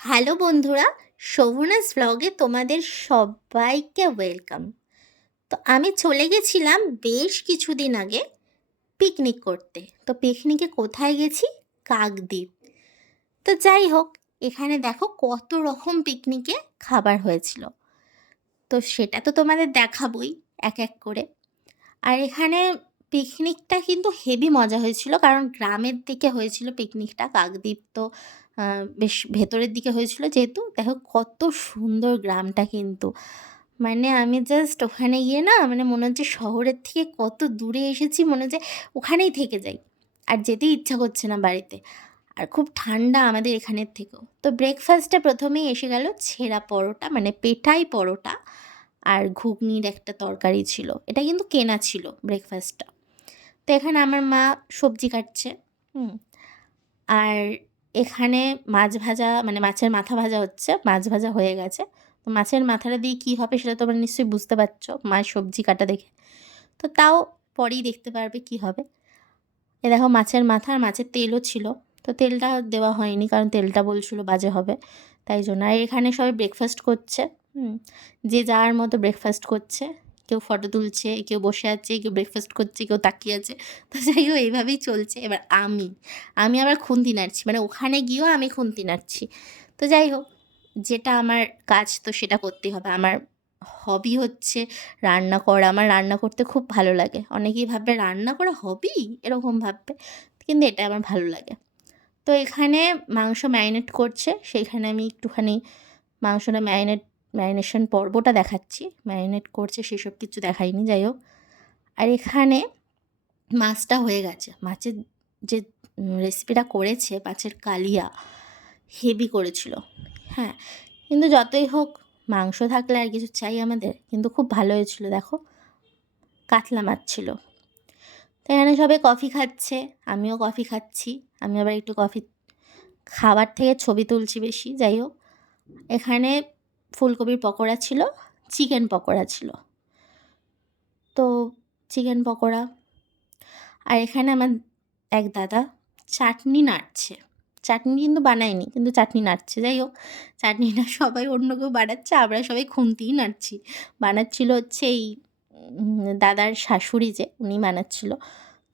Hello বন্ধুরা, শোভনাস ব্লগে তোমাদের সবাইকে ওয়েলকাম। তো আমি চলে গেছিলাম বেশ কিছুদিন আগে পিকনিক করতে। তো পিকনিকে কোথায় গেছি? কাকদ্বীপ। তো যাই হোক, এখানে দেখো কত রকম পিকনিকে খাবার হয়েছিল। তো সেটা তো তোমাদের দেখাবই এক এক করে। আর এখানে পিকনিকটা কিন্তু হেভি মজা হয়েছিল, কারণ গ্রামের দিকে হয়েছিল পিকনিকটা। কাকদ্বীপ তো বেশ ভেতরের দিকে হয়েছিল, যেহেতু দেখো কত সুন্দর গ্রামটা কিন্তু। মানে আমি জাস্ট ওখানে গিয়ে না, মানে মনে হচ্ছে শহরের থেকে কত দূরে এসেছি, মনে হচ্ছে ওখানেই থেকে যাই, আর যেতেই ইচ্ছা করছে না বাড়িতে। আর খুব ঠান্ডা আমাদের এখানের থেকেও। তো ব্রেকফাস্টে প্রথমেই এসে গেল ছেঁড়া পরোটা, মানে পেটাই পরোটা, আর ঘুগনির একটা তরকারি ছিল। এটা কিন্তু কেনা ছিল ব্রেকফাস্টটা। তো এখানে আমার মা সবজি কাটছে। হুম আর এখানে মাছ ভাজা, মানে মাছের মাথা ভাজা হচ্ছে, মাছ ভাজা হয়ে গেছে। তো মাছের মাথাটা দিয়ে কী হবে সেটা তোমরা নিশ্চয়ই বুঝতে পারছো মায়ের সবজি কাটা দেখে। তো তাও পরেই দেখতে পারবে কী হবে। এ দেখো মাছের মাথা, আর মাছের তেলও ছিল। তো তেলটা দেওয়া হয়নি, কারণ তেলটা বলছিল বাজে হবে, তাই জন্য। আর এখানে সবাই ব্রেকফাস্ট করছে। যে যার মতো ব্রেকফাস্ট করছে, কেউ ফটো তুলছে, কেউ বসে আছে, কেউ ব্রেকফাস্ট করছে, কেউ তাকিয়ে আছে। তো যাই হোক, এইভাবেই চলছে। এবার আমি আবার খুন্তি নাড়ছি, মানে ওখানে গিয়েও আমি খুন্তি নাড়ছি। তো যাই হোক, যেটা আমার কাজ তো সেটা করতেই হবে। আমার হবি হচ্ছে রান্না করা। আমার রান্না করতে খুব ভালো লাগে। অনেকেই ভাববে রান্না করা হবি, এরকম ভাববে, কিন্তু এটা আমার ভালো লাগে। তো এখানে মাংস ম্যারিনেট করছে, সেইখানে আমি একটুখানি মাংসটা ম্যারিনেশন পর্বটা দেখাচ্ছি। ম্যারিনেট করছে সেসব কিছু দেখাইনি, যাই হোক। আর এখানে মাছটা হয়ে গেছে। মাছের যে রেসিপিটা করেছে, মাছের কালিয়া, হেভি করেছিল। হ্যাঁ, কিন্তু যতই হোক, মাংস থাকলে আর কিছু চাই আমাদের। কিন্তু খুব ভালো হয়েছিল, দেখো কাতলা মাছ ছিল। তো এখানে সবাই কফি খাচ্ছে, আমিও কফি খাচ্ছি। আমি আবার একটু কফি খাবার থেকে ছবি তুলছি বেশি, যাই হোক। এখানে ফুলকপির পকোড়া ছিল, চিকেন পকোড়া ছিল। তো চিকেন পকোড়া। আর এখানে আমার এক দাদা চাটনি নাড়ছে। চাটনি কিন্তু বানায়নি, কিন্তু চাটনি নাড়ছে। যাই হোক, চাটনিটা সবাই অন্য কেউ বানাচ্ছে, আমরা সবাই খুন্তিই নাড়ছি। বানাচ্ছিল হচ্ছে এই দাদার শাশুড়ি, যে উনি বানাচ্ছিল।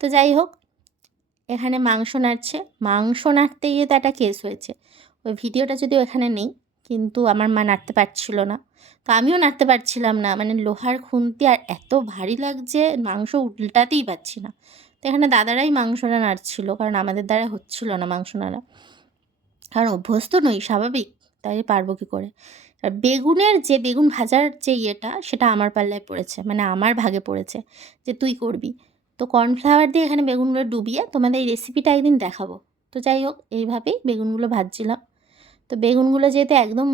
তো যাই হোক, এখানে মাংস নাড়ছে। মাংস নাড়তে গিয়ে তো একটা কেস হয়েছে। ওই ভিডিওটা যদিও এখানে নেই, কিন্তু আমার মা নাড়তে পারছিল না। তো আমিও নাড়তে পারছিলাম না, মানে লোহার খুন্তি, আর এত ভারী লাগছে, মাংস উল্টাতেই পারছি না। তো এখানে দাদারাই মাংসটা নাড়ছিল, কারণ আমাদের দ্বারা হচ্ছিল না মাংস নাড়া। কারণ অভ্যস্ত নই, স্বাভাবিক, তাই পারবো কী করে। আর বেগুন ভাজার যে ইয়েটা, সেটা আমার পাল্লায় পড়েছে, মানে আমার ভাগে পড়েছে, যে তুই করবি। তো কর্নফ্লাওয়ার দিয়ে এখানে বেগুনগুলো ডুবিয়ে তোমাদের এই রেসিপিটা একদিন দেখাবো। তো যাই হোক, এইভাবেই বেগুনগুলো ভাজছিলাম। তো বেগুনগুলো যেহেতু একদম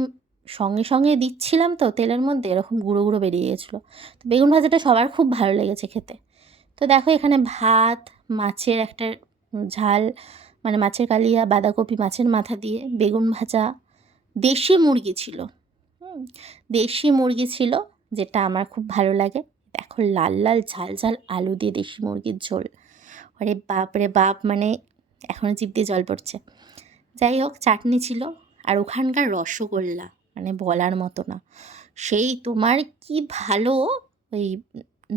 সঙ্গে সঙ্গে দিচ্ছিলাম, তো তেলের মধ্যে এরকম গুঁড়ো গুঁড়ো বেরিয়ে গেছিলো। তো বেগুন ভাজাটা সবার খুব ভালো লেগেছে খেতে। তো দেখো এখানে ভাত, মাছের একটা ঝাল, মানে মাছের কালিয়া, বাঁধাকপি, মাছের মাথা দিয়ে বেগুন ভাজা, দেশি মুরগি ছিল। দেশি মুরগি ছিল, যেটা আমার খুব ভালো লাগে। দেখো লাল লাল ঝাল ঝাল আলু দিয়ে দেশি মুরগির ঝোল। আরে বাপ রে বাপ, মানে এখনও জিভ দিয়ে জল পড়ছে। যাই হোক, চাটনি ছিল। আর ওখানকার রসগোল্লা, মানে বলার মতো না। সেই তোমার কি ভালো, ওই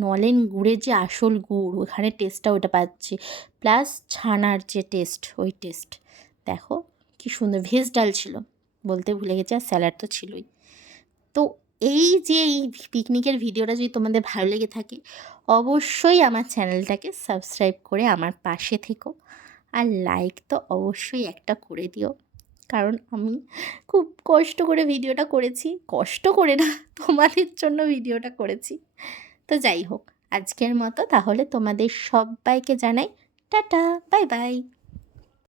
নলেন গুড়ের যে আসল গুড়, ওখানে টেস্টটা ওটা পাচ্ছি, প্লাস ছানার যে টেস্ট, ওই টেস্ট। দেখো কি সুন্দর। ভেজ ডাল ছিল, বলতে ভুলে গেছি, আর স্যালাড তো ছিলই। তো এই পিকনিকের ভিডিওটা যদি তোমাদের ভালো লেগে থাকে, অবশ্যই আমার চ্যানেলটাকে সাবস্ক্রাইব করে আমার পাশে থেকো। আর লাইক তো অবশ্যই একটা করে দিও, কারণ আমি খুব কষ্ট করে ভিডিওটা করেছি। কষ্ট করে না, তোমাদের জন্য ভিডিওটা করেছি। তো যাই হোক, আজকের মতো তাহলে তোমাদের সবাইকে জানাই টাটা, বাই বাই।